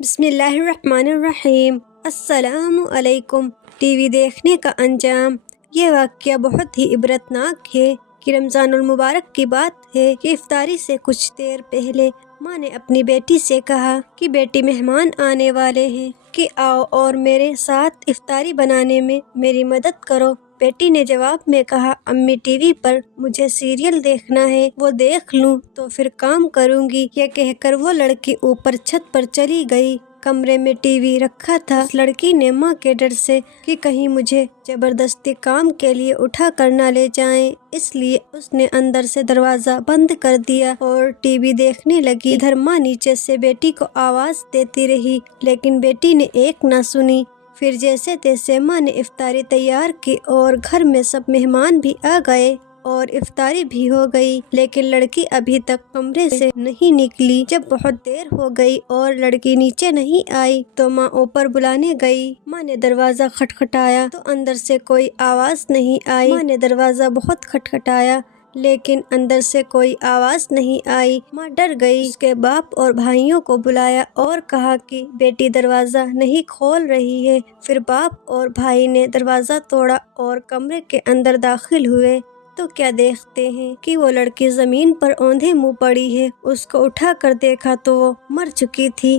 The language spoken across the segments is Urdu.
بسم اللہ الرحمن الرحیم۔ السلام علیکم۔ ٹی وی دیکھنے کا انجام۔ یہ واقعہ بہت ہی عبرتناک ہے کہ رمضان المبارک کی بات ہے کہ افطاری سے کچھ دیر پہلے ماں نے اپنی بیٹی سے کہا کہ بیٹی مہمان آنے والے ہیں کہ آؤ اور میرے ساتھ افطاری بنانے میں میری مدد کرو۔ بیٹی نے جواب میں کہا امی ٹی وی پر مجھے سیریل دیکھنا ہے، وہ دیکھ لوں تو پھر کام کروں گی۔ یہ کہہ کر وہ لڑکی اوپر چھت پر چلی گئی۔ کمرے میں ٹی وی رکھا تھا۔ اس لڑکی نے ماں کے ڈر سے کہ کہیں مجھے زبردستی کام کے لیے اٹھا کر نہ لے جائیں، اس لیے اس نے اندر سے دروازہ بند کر دیا اور ٹی وی دیکھنے لگی۔ ادھر ماں نیچے سے بیٹی کو آواز دیتی رہی لیکن بیٹی نے ایک نہ سنی۔ پھر جیسے تیسے ماں نے افطاری تیار کی اور گھر میں سب مہمان بھی آ گئے اور افطاری بھی ہو گئی، لیکن لڑکی ابھی تک کمرے سے نہیں نکلی۔ جب بہت دیر ہو گئی اور لڑکی نیچے نہیں آئی تو ماں اوپر بلانے گئی۔ ماں نے دروازہ کھٹکھٹایا تو اندر سے کوئی آواز نہیں آئی۔ ماں نے دروازہ بہت کھٹکھٹایا لیکن اندر سے کوئی آواز نہیں آئی۔ ماں ڈر گئی۔ اس کے باپ اور بھائیوں کو بلایا اور کہا کہ بیٹی دروازہ نہیں کھول رہی ہے۔ پھر باپ اور بھائی نے دروازہ توڑا اور کمرے کے اندر داخل ہوئے تو کیا دیکھتے ہیں کہ وہ لڑکی زمین پر اوندھے منہ پڑی ہے۔ اس کو اٹھا کر دیکھا تو وہ مر چکی تھی۔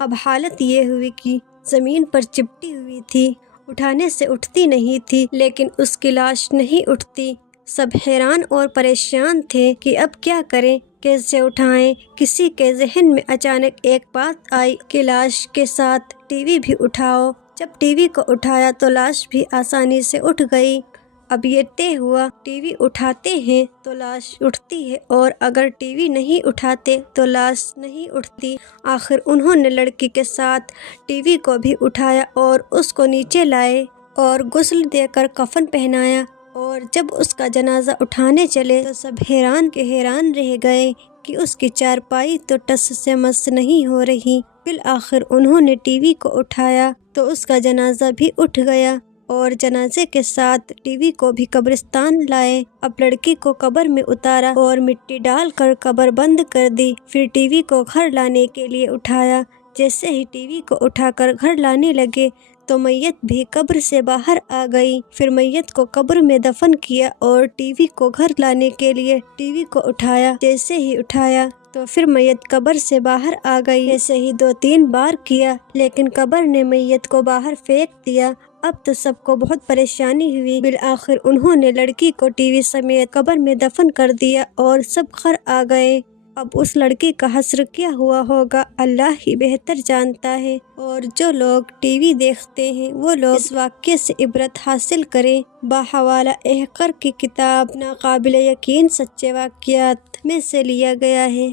اب حالت یہ ہوئی کہ زمین پر چپٹی ہوئی تھی، اٹھانے سے اٹھتی نہیں تھی، لیکن اس کی لاش نہیں اٹھتی۔ سب حیران اور پریشان تھے کہ اب کیا کریں، کیسے اٹھائیں۔ کسی کے ذہن میں اچانک ایک بات آئی کہ لاش کے ساتھ ٹی وی بھی اٹھاؤ۔ جب ٹی وی کو اٹھایا تو لاش بھی آسانی سے اٹھ گئی۔ اب یہ طے ہوا ٹی وی اٹھاتے ہیں تو لاش اٹھتی ہے اور اگر ٹی وی نہیں اٹھاتے تو لاش نہیں اٹھتی۔ آخر انہوں نے لڑکی کے ساتھ ٹی وی کو بھی اٹھایا اور اس کو نیچے لائے اور غسل دے کر کفن پہنایا، اور جب اس کا جنازہ اٹھانے چلے تو سب حیران کے حیران رہ گئے کہ اس کی چارپائی تو ٹس سے مس نہیں ہو رہی۔ بالآخر انہوں نے ٹی وی کو اٹھایا تو اس کا جنازہ بھی اٹھ گیا اور جنازے کے ساتھ ٹی وی کو بھی قبرستان لائے۔ اب لڑکی کو قبر میں اتارا اور مٹی ڈال کر قبر بند کر دی۔ پھر ٹی وی کو گھر لانے کے لیے اٹھایا۔ جیسے ہی ٹی وی کو اٹھا کر گھر لانے لگے تو میت بھی قبر سے باہر آ گئی۔ پھر میت کو قبر میں دفن کیا اور ٹی وی کو گھر لانے کے لیے ٹی وی کو اٹھایا۔ جیسے ہی اٹھایا تو پھر میت قبر سے باہر آ گئی۔ ایسے ہی 2-3 بار کیا لیکن قبر نے میت کو باہر پھینک دیا۔ اب تو سب کو بہت پریشانی ہوئی۔ بالآخر انہوں نے لڑکی کو ٹی وی سمیت قبر میں دفن کر دیا اور سب گھر آ گئے۔ اب اس لڑکی کا حشر کیا ہوا ہوگا اللہ ہی بہتر جانتا ہے، اور جو لوگ ٹی وی دیکھتے ہیں وہ لوگ اس واقعے سے عبرت حاصل کریں۔ بحوالہ احقر کی کتاب ناقابل یقین سچے واقعات میں سے لیا گیا ہے۔